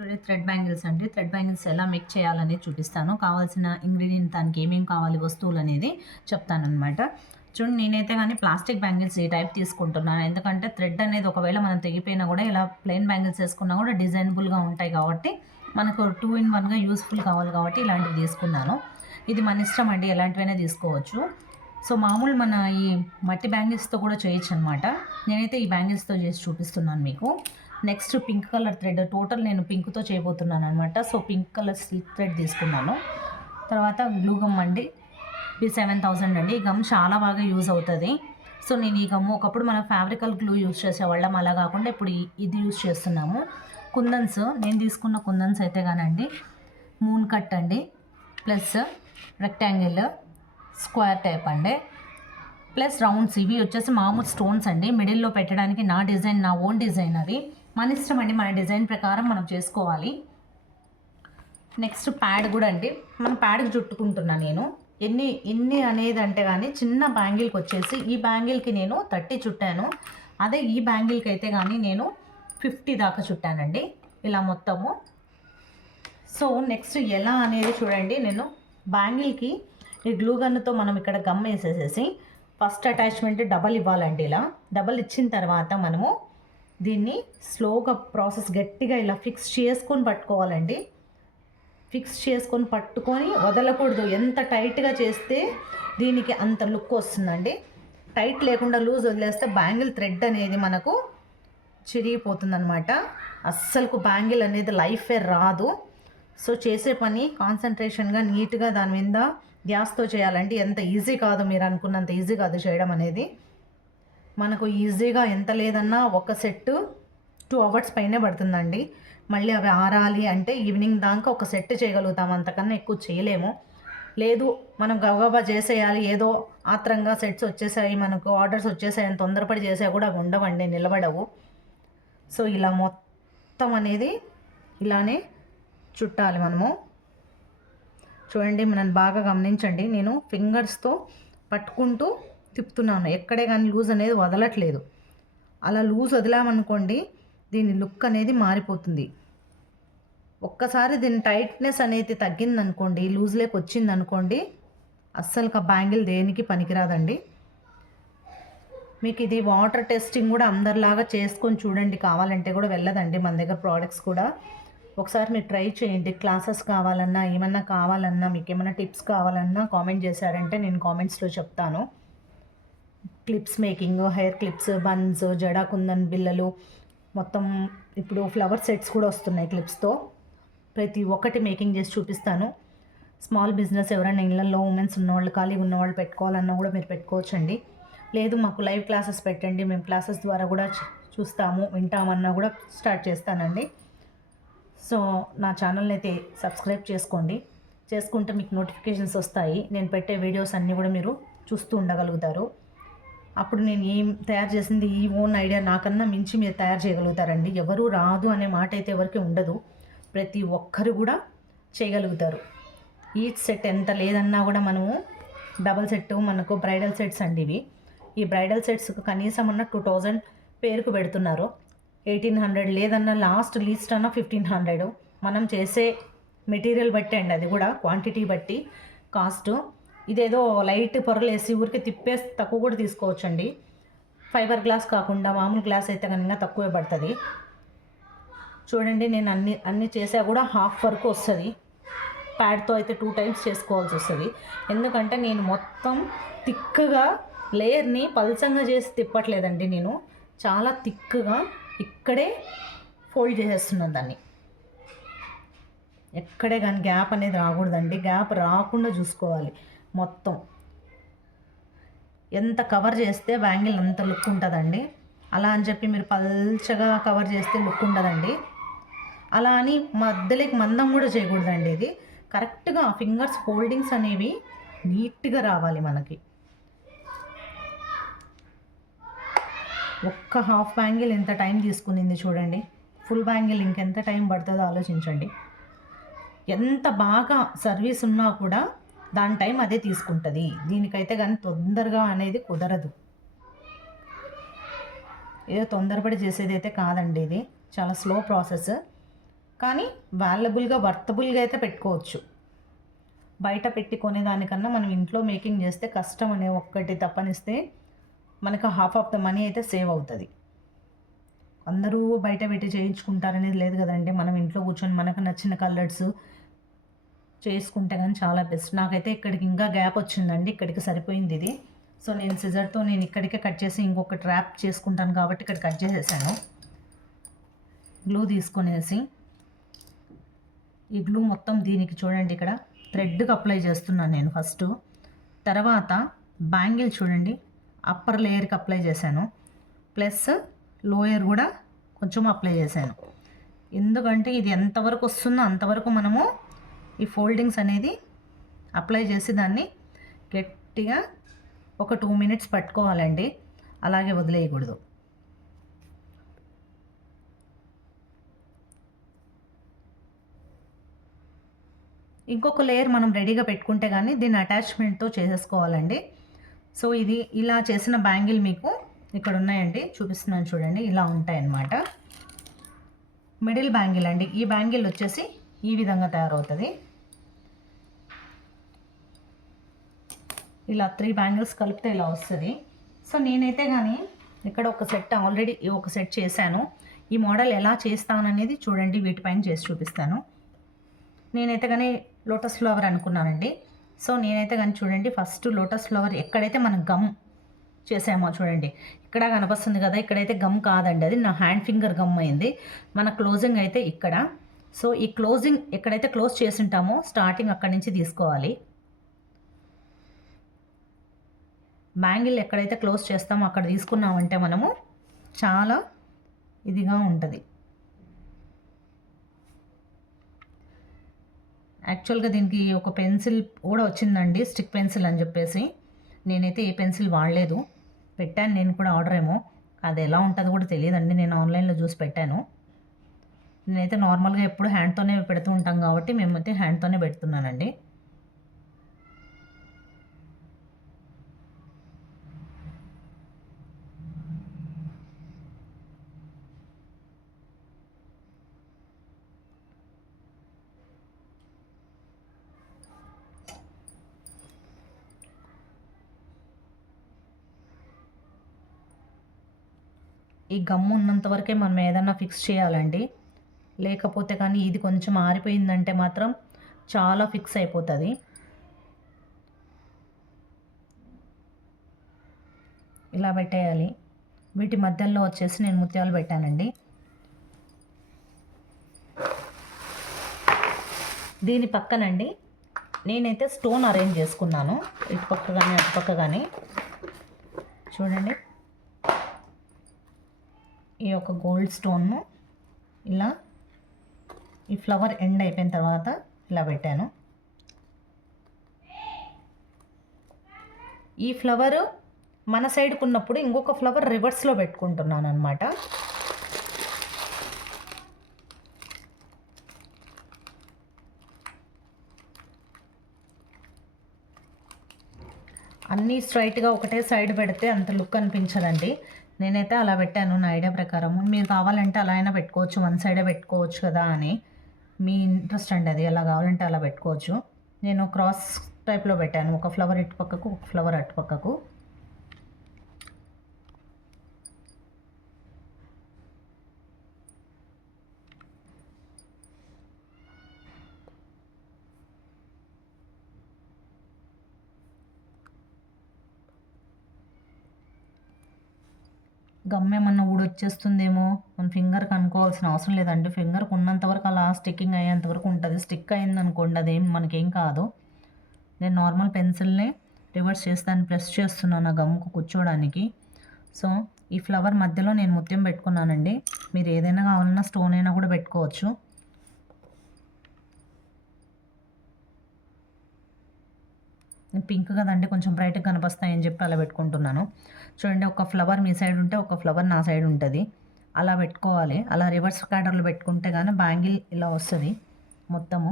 Today thread bangles అండి. Thread bangles ఎలా make చేయాలనేది చూపిస్తాను. కావాల్సిన ఇంగ్రీడియంట్ దానికి ఏమేమి కావాలి వస్తువులు అనేది చెప్తాననమాట. చూడండి, నేనైతే కానీ ప్లాస్టిక్ బ్యాంగిల్స్ ఈ టైప్ తీసుకుంటున్నాను. ఎందుకంటే థ్రెడ్ అనేది ఒకవేళ మనం తెగిపోయినా కూడా ఇలా ప్లెయిన్ బ్యాంగిల్స్ వేసుకున్నా కూడా డిజైనబుల్గా ఉంటాయి కాబట్టి మనకు 2 in 1గా యూస్ఫుల్ కావాలి కాబట్టి ఇలాంటివి తీసుకున్నాను. ఇది మన ఇష్టం అండి, ఎలాంటివైనా తీసుకోవచ్చు. సో మామూలు మన ఈ మట్టి బ్యాంగిల్స్తో కూడా చేయొచ్చు అనమాట. నేనైతే ఈ బ్యాంగిల్స్తో చేసి చూపిస్తున్నాను మీకు. Next pink colour thread, total నేను పింక్తో చేయబోతున్నాను అనమాట. So pink colour silk thread తీసుకున్నాను. తర్వాత గ్లూ గమ్ అండి, ఇది 7000 అండి. ఈ గమ్ చాలా బాగా యూజ్ అవుతుంది. సో నేను ఈ గమ్ ఒకప్పుడు మనం ఫ్యాబ్రికల్ గ్లూ యూజ్ చేసేవాళ్ళం, అలా కాకుండా ఇప్పుడు ఇది యూజ్ చేస్తున్నాము. కుందన్స్, నేను తీసుకున్న కుందన్స్ అయితే కానండి మూన్ కట్ అండి, ప్లస్ రెక్టాంగిల్, స్క్వేర్ టైప్ అండి, ప్లస్ రౌండ్స్. ఇవి వచ్చేసి మామూలు స్టోన్స్ అండి, మిడిల్లో పెట్టడానికి నా డిజైన్, నా ఓన్ డిజైన్. అవి మన ఇష్టం అండి, మన డిజైన్ ప్రకారం మనం చేసుకోవాలి. నెక్స్ట్ ప్యాడ్ కూడా అండి, మన ప్యాడ్కి చుట్టుకుంటున్నా నేను. ఎన్ని అనేది అంటే కానీ చిన్న బ్యాంగిల్కి వచ్చేసి ఈ బ్యాంగిల్కి నేను 30 చుట్టాను. అదే ఈ బ్యాంగిల్కి అయితే కానీ నేను 50 దాకా చుట్టానండి ఇలా మొత్తము. సో నెక్స్ట్ ఎలా అనేది చూడండి, నేను బ్యాంగిల్కి ఈ గ్లూ గన్తో మనం ఇక్కడ గమ్ వేసేసేసి ఫస్ట్ అటాచ్మెంట్ డబల్ ఇవ్వాలండి. ఇలా డబల్ ఇచ్చిన తర్వాత మనము దీన్ని స్లోగా ప్రాసెస్ గట్టిగా ఇలా ఫిక్స్ చేసుకొని పట్టుకోవాలండి. ఫిక్స్ చేసుకొని పట్టుకొని వదలకూడదు. ఎంత టైట్గా చేస్తే దీనికి అంత లుక్ వస్తుందండి. టైట్ లేకుండా లూజ్ వదిలేస్తే బ్యాంగిల్ థ్రెడ్ అనేది మనకు చిరిగిపోతుందనమాట. అస్సలకు బ్యాంగిల్ అనేది లైఫే రాదు. సో చేసే పని కాన్సన్ట్రేషన్గా నీట్గా దాని మీద ధ్యాసతో చేయాలంటే ఎంత ఈజీ కాదు, మీరు అనుకున్నంత ఈజీ కాదు చేయడం అనేది. మనకు ఈజీగా ఎంత లేదన్నా ఒక సెట్ 2 hours పైనే పడుతుందండి. మళ్ళీ అవి ఆరాలి అంటే ఈవినింగ్ దాకా ఒక సెట్ చేయగలుగుతాం, అంతకన్నా ఎక్కువ చేయలేము. లేదు మనం గబగబా చేసేయాలి, ఏదో ఆత్రంగా సెట్స్ వచ్చేసాయి, మనకు ఆర్డర్స్ వచ్చేసాయి అని తొందరపడి చేసా కూడా అవి ఉండవండి, నిలబడవు. సో ఇలా మొత్తం అనేది ఇలానే చుట్టాలి మనము. చూడండి, మనం బాగా గమనించండి, నేను ఫింగర్స్తో పట్టుకుంటూ తిప్పుతున్నాను. ఎక్కడే కానీ లూజ్ అనేది వదలట్లేదు. అలా లూజ్ వదిలామనుకోండి దీని లుక్ అనేది మారిపోతుంది. ఒక్కసారి దీని టైట్నెస్ అనేది తగ్గిందనుకోండి, లూజ్ లేక వచ్చిందనుకోండి, అస్సలు బ్యాంగిల్ దేనికి పనికిరాదండి. మీకు ఇది వాటర్ టెస్టింగ్ కూడా అందరిలాగా చేసుకొని చూడండి, కావాలంటే కూడా వెళ్ళదండి మన దగ్గర ప్రోడక్ట్స్ కూడా. ఒకసారి మీరు ట్రై చేయండి. క్లాసెస్ కావాలన్నా, ఏమన్నా కావాలన్నా, మీకు ఏమైనా టిప్స్ కావాలన్నా కామెంట్ చేశారంటే నేను కామెంట్స్లో చెప్తాను. Clips making, hair clips, buns, జడా కుందన్ బిల్లలు, మొత్తం ఇప్పుడు ఫ్లవర్ సెట్స్ కూడా వస్తున్నాయి క్లిప్స్తో. ప్రతి ఒక్కటి మేకింగ్ చేసి చూపిస్తాను. స్మాల్ బిజినెస్ ఎవరైనా ఇళ్ళల్లో ఉమెన్స్ ఉన్నవాళ్ళు, ఖాళీ ఉన్నవాళ్ళు పెట్టుకోవాలన్నా కూడా మీరు పెట్టుకోవచ్చండి. లేదు మాకు లైవ్ క్లాసెస్ పెట్టండి, మేము క్లాసెస్ ద్వారా కూడా చూస్తాము, వింటామన్నా కూడా స్టార్ట్ చేస్తానండి. సో నా ఛానల్ని అయితే సబ్స్క్రైబ్ చేసుకోండి. చేసుకుంటే మీకు నోటిఫికేషన్స్ వస్తాయి. నేను పెట్టే వీడియోస్ అన్నీ కూడా మీరు చూస్తూ ఉండగలుగుతారు. అప్పుడు నేను ఏం తయారు చేసింది ఈ ఓన్ ఐడియా నాకన్నా మించి మీరు తయారు చేయగలుగుతారండి. ఎవరు రాదు అనే మాట అయితే ఎవరికి ఉండదు. ప్రతి ఒక్కరు కూడా చేయగలుగుతారు. ఈచ్ సెట్ ఎంత లేదన్నా కూడా మనము డబల్ సెట్, మనకు బ్రైడల్ సెట్స్ అండి ఇవి. ఈ బ్రైడల్ సెట్స్ కనీసం అన్న 2000 పేరుకు పెడుతున్నారు. 1800 లేదన్నా లాస్ట్ లీస్ట్ అన్న 1500. మనం చేసే మెటీరియల్ బట్టి అండి, అది కూడా క్వాంటిటీ బట్టి కాస్ట్. ఇదేదో లైట్ పొరలు వేసి ఊరికి తిప్పేసి తక్కువ కూడా తీసుకోవచ్చండి. ఫైబర్ గ్లాస్ కాకుండా మామూలు గ్లాస్ అయితే కనుక తక్కువే పడుతుంది. చూడండి, నేను అన్ని చేసా కూడా హాఫ్ వరకు వస్తుంది. ప్యాడ్తో అయితే 2 times చేసుకోవాల్సి వస్తుంది. ఎందుకంటే నేను మొత్తం థిక్గా లేయర్ని పల్చంగా చేసి తిప్పట్లేదండి, నేను చాలా థిక్గా ఇక్కడే ఫోల్డ్ చేసేస్తున్నాను దాన్ని. ఎక్కడే కానీ గ్యాప్ అనేది రాకూడదండి. గ్యాప్ రాకుండా చూసుకోవాలి. మొత్తం ఎంత కవర్ చేస్తే బ్యాంగిల్ అంత లుక్ ఉంటుందండి. అలా అని చెప్పి మీరు పల్చగా కవర్ చేస్తే లుక్ ఉండదండి. అలా అని మధ్యలోకి మందం కూడా చేయకూడదండి. ఇది కరెక్ట్గా ఫింగర్స్ ఫోల్డింగ్స్ అనేవి నీట్గా రావాలి మనకి. ఒక్క హాఫ్ బ్యాంగిల్ ఎంత టైం తీసుకునింది చూడండి. ఫుల్ బ్యాంగిల్ ఇంకెంత టైం పడుతుందో ఆలోచించండి. ఎంత బాగా సర్వీస్ ఉన్నా కూడా దాని టైం అదే తీసుకుంటుంది. దీనికైతే కానీ తొందరగా అనేది కుదరదు. ఏదో తొందరపడి చేసేది అయితే కాదండి, ఇది చాలా స్లో ప్రాసెస్. కానీ వాల్యుబుల్గా వర్తబుల్గా అయితే పెట్టుకోవచ్చు. బయట పెట్టి కొనేదానికన్నా మనం ఇంట్లో మేకింగ్ చేస్తే కష్టం అనే ఒక్కటి తప్పనిస్తే మనకు హాఫ్ ఆఫ్ ద మనీ అయితే సేవ్ అవుతుంది. అందరూ బయట పెట్టి చేయించుకుంటారనేది లేదు కదండి. మనం ఇంట్లో కూర్చొని మనకు నచ్చిన కలర్స్ చేసుకుంటే కానీ చాలా బెస్ట్. నాకైతే ఇక్కడికి ఇంకా గ్యాప్ వచ్చిందండి, ఇక్కడికి సరిపోయింది ఇది. సో నేను సిజర్తో నేను ఇక్కడికే కట్ చేసి ఇంకొక ట్రాప్ చేసుకుంటాను కాబట్టి ఇక్కడ కట్ చేసేసాను. గ్లూ తీసుకునేసి ఈ గ్లూ మొత్తం దీనికి చూడండి ఇక్కడ థ్రెడ్కి అప్లై చేస్తున్నాను నేను ఫస్ట్. తర్వాత బ్యాంగిల్ చూడండి అప్పర్ లేయర్కి అప్లై చేశాను, ప్లస్ లోయర్ కూడా కొంచెం అప్లై చేశాను. ఎందుకంటే ఇది ఎంతవరకు వస్తుందో అంతవరకు మనము ఈ ఫోల్డింగ్స్ అనేది అప్లై చేసి దాన్ని గట్టిగా ఒక 2 minutes పట్టుకోవాలండి, అలాగే వదిలేయకూడదు. ఇంకొక లేయర్ మనం రెడీగా పెట్టుకుంటే కానీ దీన్ని అటాచ్మెంట్తో చేసేసుకోవాలండి. సో ఇది ఇలా చేసిన బ్యాంగిల్ మీకు ఇక్కడ ఉన్నాయండి, చూపిస్తున్నాను చూడండి, ఇలా ఉంటాయన్నమాట. మిడిల్ బ్యాంగిల్ అండి. ఈ బ్యాంగిల్ వచ్చేసి ఈ విధంగా తయారవుతుంది. ఇలా 3 బ్యాంగిల్స్ కలిపితే ఇలా వస్తుంది. సో నేనైతే కానీ ఇక్కడ ఒక సెట్ ఆల్రెడీ ఒక సెట్ చేశాను. ఈ మోడల్ ఎలా చేస్తాననేది చూడండి, వీటిపైన చేసి చూపిస్తాను. నేనైతే కానీ లోటస్ ఫ్లవర్ అనుకున్నానండి. సో నేనైతే కానీ చూడండి ఫస్ట్ లోటస్ ఫ్లవర్ ఎక్కడైతే మనం గమ్ చేసామో చూడండి ఇక్కడ కనిపిస్తుంది కదా, ఇక్కడైతే గమ్ కాదండి, అది నా హ్యాండ్ ఫింగర్ గమ్ అయింది. మన క్లోజింగ్ అయితే ఇక్కడ. సో ఈ క్లోజింగ్ ఎక్కడైతే క్లోజ్ చేసి ఉంటామో స్టార్టింగ్ అక్కడి నుంచి తీసుకోవాలి. బ్యాంగిల్ ఎక్కడైతే క్లోజ్ చేస్తామో అక్కడ తీసుకున్నామంటే మనము చాలా ఇదిగా ఉంటుంది. యాక్చువల్గా దీనికి ఒక పెన్సిల్ కూడా వచ్చిందండి, స్టిక్ పెన్సిల్ అని చెప్పేసి. నేనైతే ఏ పెన్సిల్ వాడలేదు, పెట్టాను నేను కూడా ఆర్డర్ ఏమో, అది ఎలా ఉంటుందో కూడా తెలియదండి, నేను ఆన్లైన్లో చూసి పెట్టాను. నేనైతే నార్మల్గా ఎప్పుడు హ్యాండ్తోనే పెడుతూ ఉంటాం కాబట్టి మేమైతే హ్యాండ్తోనే పెడుతున్నానండి. ఈ గమ్ము ఉన్నంత వరకే మనం ఏదన్నా ఫిక్స్ చేయాలండి, లేకపోతే కానీ ఇది కొంచెం ఆరిపోయిందంటే మాత్రం చాలా ఫిక్స్ అయిపోతుంది. ఇలా పెట్టేయాలి. వీటి మధ్యలో వచ్చేసి నేను ముత్యాలు పెట్టానండి. దీని పక్కనండి నేనైతే స్టోన్ అరేంజ్ చేసుకున్నాను, ఇటు పక్క కానీ అటు పక్క కానీ. చూడండి ఈ యొక్క గోల్డ్ స్టోన్ను ఇలా ఈ ఫ్లవర్ ఎండ్ అయిపోయిన తర్వాత ఇలా పెట్టాను. ఈ ఫ్లవరు మన సైడ్కి ఉన్నప్పుడు ఇంకొక ఫ్లవర్ రివర్స్లో పెట్టుకుంటున్నాను అనమాట. అన్నీ స్ట్రైట్గా ఒకటే సైడ్ పెడితే అంత లుక్ అనిపించదండి. నేనైతే అలా పెట్టాను నా ఐడియా ప్రకారం. మీరు కావాలంటే అలా అయినా పెట్టుకోవచ్చు, వన్ సైడే పెట్టుకోవచ్చు కదా అని మీ ఇంట్రెస్ట్ అండి, అది ఎలా కావాలంటే అలా పెట్టుకోవచ్చు. నేను క్రాస్ టైప్లో పెట్టాను, ఒక ఫ్లవర్ ఇటు పక్కకు ఒక ఫ్లవర్ అటు పక్కకు. గమ్ ఏమన్నా ఊడొచ్చేస్తుందేమో మన ఫింగర్కి అనుకోవాల్సిన అవసరం లేదండి. ఫింగర్కి ఉన్నంత వరకు అలా స్టిక్కింగ్ అయ్యేంత వరకు ఉంటుంది. స్టిక్ అయింది అనుకోండి అదేం మనకేం కాదు. నేను నార్మల్ పెన్సిల్ని రివర్స్ చేసి దాన్ని ప్రెస్ చేస్తున్నాను ఆ గమ్కు కూర్చోడానికి. సో ఈ ఫ్లవర్ మధ్యలో నేను ముత్యం పెట్టుకున్నానండి. మీరు ఏదైనా కావాలన్నా స్టోన్ అయినా కూడా పెట్టుకోవచ్చు. పింక్ కదండి కొంచెం బ్రైట్గా కనిపిస్తాయని చెప్పి అలా పెట్టుకుంటున్నాను. చూడండి ఒక ఫ్లవర్ మీ సైడ్ ఉంటే ఒక ఫ్లవర్ నా సైడ్ ఉంటుంది, అలా పెట్టుకోవాలి. అలా రివర్స్ ప్యాటర్న్లో పెట్టుకుంటే కానీ బ్యాంగిల్ ఇలా వస్తుంది మొత్తము.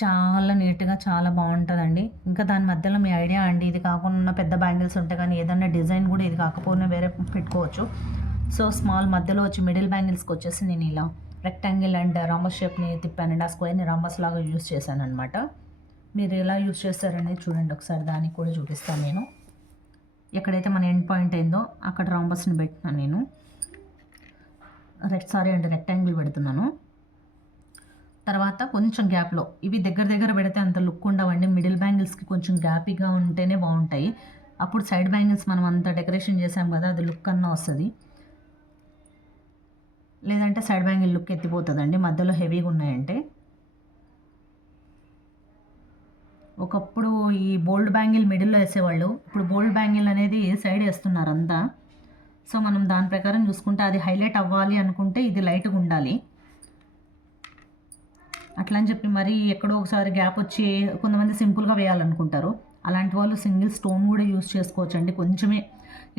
చాలా నీట్గా చాలా బాగుంటుందండి. ఇంకా దాని మధ్యలో మీ ఐడియా అండి, ఇది కాకుండా పెద్ద బ్యాంగిల్స్ ఉంటాయి కానీ ఏదన్నా డిజైన్ కూడా ఇది కాకపోయినా వేరే పెట్టుకోవచ్చు. సో స్మాల్ మధ్యలో వచ్చి మిడిల్ బ్యాంగిల్స్కి వచ్చేసి నేను ఇలా రెక్టాంగిల్ అండ్ రాంబస్ షేప్ని తిప్పానండి, ఆ స్క్వేర్ని రాంబస్ లాగా యూస్ చేశాను అనమాట. మీరు ఎలా యూస్ చేస్తారనేది చూడండి ఒకసారి, దానికి కూడా చూపిస్తాను నేను. ఎక్కడైతే మన ఎండ్ పాయింట్ అయిందో అక్కడ రాంబస్ని పెట్టినాను నేను. రెక్టాంగిల్ పెడుతున్నాను. తర్వాత కొంచెం గ్యాప్లో, ఇవి దగ్గర దగ్గర పెడితే అంత లుక్ ఉండవండి, మిడిల్ బ్యాంగిల్స్కి కొంచెం గ్యాపీగా ఉంటేనే బాగుంటాయి. అప్పుడు సైడ్ బ్యాంగిల్స్ మనం అంత డెకరేషన్ చేసాం కదా, అది లుక్ అన్నా వస్తుంది. లేదంటే సైడ్ బ్యాంగిల్ లుక్ ఎత్తిపోతుందండి మధ్యలో హెవీగా ఉన్నాయంటే. ఒకప్పుడు ఈ బోల్డ్ బ్యాంగిల్ మిడిల్లో వేసేవాళ్ళు, ఇప్పుడు బోల్డ్ బ్యాంగిల్ అనేది సైడ్ వేస్తున్నారు అంతా. సో మనం దాని ప్రకారం చూసుకుంటే, అది హైలైట్ అవ్వాలి అనుకుంటే ఇది లైట్గా ఉండాలి. అట్లా అని చెప్పి మరీ ఎక్కడో ఒకసారి గ్యాప్ వచ్చి కొంతమంది సింపుల్గా వేయాలనుకుంటారు. అలాంటి వాళ్ళు సింగిల్ స్టోన్ కూడా యూస్ చేసుకోవచ్చు అండి. కొంచెమే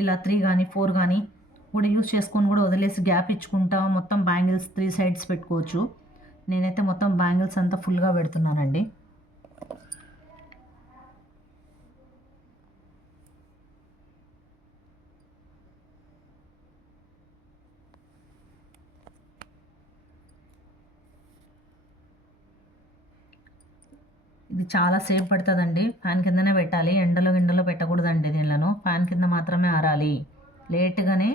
ఇలా 3 కానీ 4 కానీ కూడా యూస్ చేసుకొని కూడా వదిలేసి గ్యాప్ ఇచ్చుకుంటా మొత్తం బ్యాంగిల్స్ 3 సైడ్స్ పెట్టుకోవచ్చు. నేనైతే మొత్తం బ్యాంగిల్స్ అంతా ఫుల్గా పెడుతున్నానండి. ఇది చాలా సేపు పడుతుందండి. ఫ్యాన్ కిందనే పెట్టాలి, ఎండలో పెట్టకూడదండి దీనిలను. ఫ్యాన్ కింద మాత్రమే ఆరాలి. లేట్గానే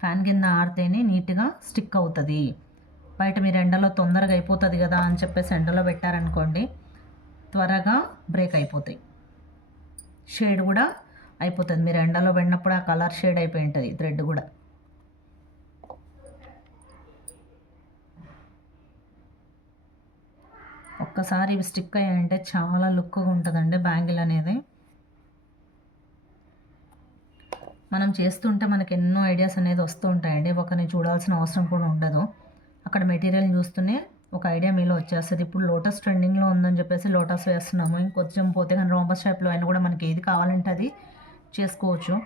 ఫ్యాన్ కింద ఆరితేనే నీట్గా స్టిక్ అవుతుంది. బయట మీరు ఎండలో తొందరగా అయిపోతుంది కదా అని చెప్పేసి ఎండలో పెట్టారనుకోండి, త్వరగా బ్రేక్ అయిపోతాయి. షేడ్ కూడా అయిపోతుంది. మీరు ఎండలో పెట్టినప్పుడు ఆ కలర్ షేడ్ అయిపోయి ఉంటుంది థ్రెడ్ కూడా. ఒక్కసారి ఇవి స్టిక్ అయ్యాయంటే చాలా లుక్గా ఉంటుందండి బ్యాంగిల్ అనేది. మనం చేస్తుంటే మనకి ఎన్నో ఐడియాస్ అనేది వస్తూ ఉంటాయండి, ఒకరిని చూడాల్సిన అవసరం కూడా ఉండదు. అక్కడ మెటీరియల్ చూస్తూనే ఒక ఐడియా మీలో వచ్చేస్తుంది. ఇప్పుడు లోటస్ ట్రెండింగ్లో ఉందని చెప్పేసి లోటస్ వేస్తున్నాము. ఇంకొంచెం పోతే కానీ రోంబస్ షేప్లో అయినా కూడా మనకి ఏది కావాలంటే అది చేసుకోవచ్చు.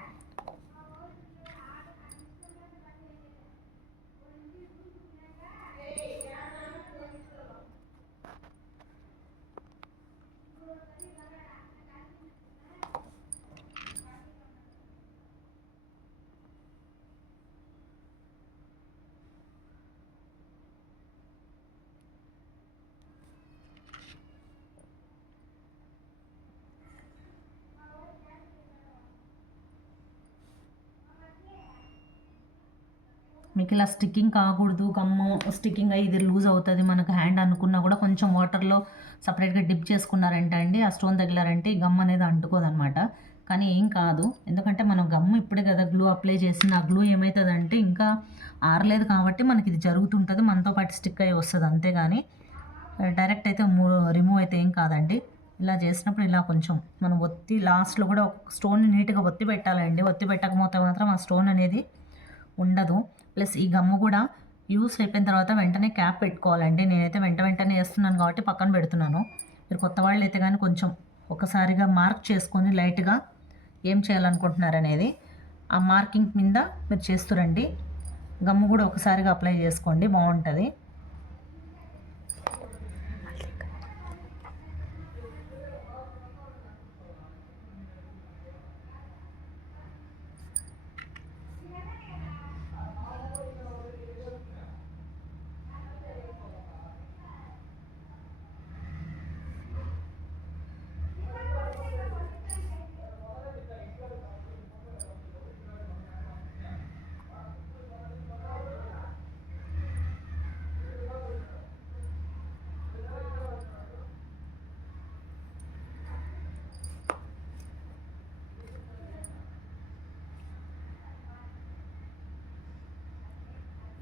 మీకు ఇలా స్టిక్కింగ్ కాకూడదు, గమ్ము స్టిక్కింగ్ అయ్యి ఇది లూజ్ అవుతుంది మనకు హ్యాండ్ అనుకున్నా కూడా కొంచెం వాటర్లో సపరేట్గా డిప్ చేసుకున్నారంటే అండి, ఆ స్టోన్ తగిలారంటే ఈ గమ్ అనేది అంటుకోదనమాట. కానీ ఏం కాదు, ఎందుకంటే మనం గమ్ ఇప్పుడే కదా గ్లూ అప్లై చేసింది. ఆ గ్లూ ఏమవుతుందంటే ఇంకా ఆరలేదు కాబట్టి మనకి ఇది జరుగుతుంటుంది, మనతో పాటు స్టిక్ అయ్యి వస్తుంది. అంతేగాని డైరెక్ట్ అయితే రిమూవ్ అయితే ఏం కాదండి. ఇలా చేసినప్పుడు ఇలా కొంచెం మనం ఒత్తి లాస్ట్లో కూడా ఒక స్టోన్ని నీట్గా ఒత్తి పెట్టాలండి. ఒత్తి పెట్టకపోతే మాత్రం ఆ స్టోన్ అనేది ఉండదు. ప్లస్ ఈ గమ్ము కూడా యూస్ అయిపోయిన తర్వాత వెంటనే క్యాప్ పెట్టుకోవాలండి. నేనైతే వెంటనే వేస్తున్నాను కాబట్టి పక్కన పెడుతున్నాను. మీరు కొత్త వాళ్ళు అయితే కానీ కొంచెం ఒకసారిగా మార్క్ చేసుకొని లైట్గా ఏం చేయాలనుకుంటున్నారనేది ఆ మార్కింగ్ మీద మీరు చేస్తురండి. గమ్ము కూడా ఒకసారిగా అప్లై చేసుకోండి, బాగుంటుంది.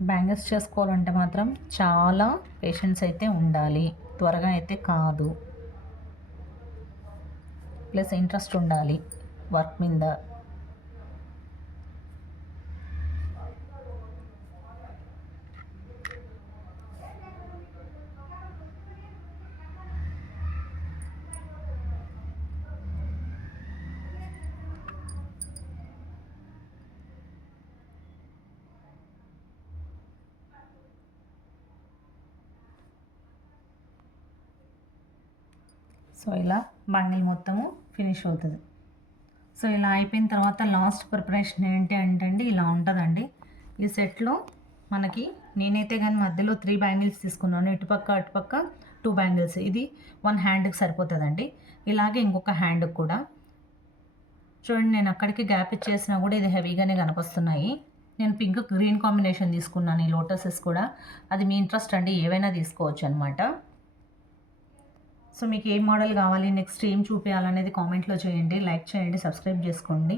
బ్యాంగిల్స్ చేసుకోవాలంటే మాత్రం చాలా పేషెన్స్ అయితే ఉండాలి, త్వరగా అయితే కాదు. ప్లస్ ఇంట్రెస్ట్ ఉండాలి వర్క్ మీద. సో ఇలా బండిల్ మొత్తము ఫినిష్ అవుతుంది. సో ఇలా అయిపోయిన తర్వాత లాస్ట్ ప్రిపరేషన్ ఏంటి అంటే అండి, ఇలా ఉంటుందండి. ఈ సెట్లో మనకి నేనైతే కానీ మధ్యలో 3 బ్యాంగిల్స్ తీసుకున్నాను. ఇటుపక్క, అటుపక్క 2 బ్యాంగిల్స్. ఇది 1 హ్యాండ్‌కి సరిపోతదండి. ఇలాగే ఇంకొక హ్యాండ్‌కి కూడా. చూడండి నేను అక్కడికి గ్యాప్ ఇచ్చేసినా కూడా ఇది హెవీగానే కనిపిస్తున్నాయి. నేను పింక్, గ్రీన్ కాంబినేషన్ తీసుకున్నాను ఈ లోటసెస్ కూడా. అది మీ ఇంట్రెస్ట్ అండి. ఏవైనా తీసుకోవచ్చనమాట. సో మీకు ఏ మోడల్ కావాలి, నెక్స్ట్ ఏం చూపియాలనేది కామెంట్‌లో చేయండి. లైక్ చేయండి, సబ్స్క్రైబ్ చేసుకోండి.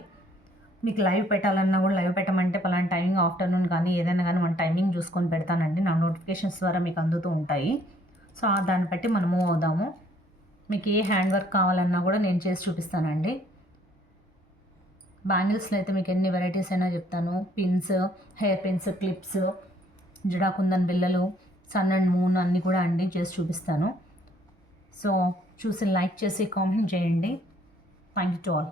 మీకు లైవ్ పెట్టాలన్నా కూడా లైవ్ పెట్టమంటే పలానా టైమింగ్ ఆఫ్టర్నూన్ కానీ ఏదైనా కానీ మన టైమింగ్ చూసుకొని పెడతానండి. నా నోటిఫికేషన్స్ ద్వారా మీకు అందుతూ ఉంటాయి. సో దాన్ని బట్టి మనం మూవ్ అవుదాము. మీకు ఏ హ్యాండ్ వర్క్ కావాలన్నా కూడా నేను చేసి చూపిస్తానండి. బ్యాంగిల్స్లో అయితే మీకు ఎన్ని వెరైటీస్ అయినా చెప్తాను. పిన్స్, హెయిర్ పిన్స్, క్లిప్స్, జడాకుందన్ బిళ్ళలు, సన్ అండ్ మూన్ అన్నీ కూడా అండి చేసి చూపిస్తాను. సో చూసి లైక్ చేసి కామెంట్ చేయండి. Thank you to all.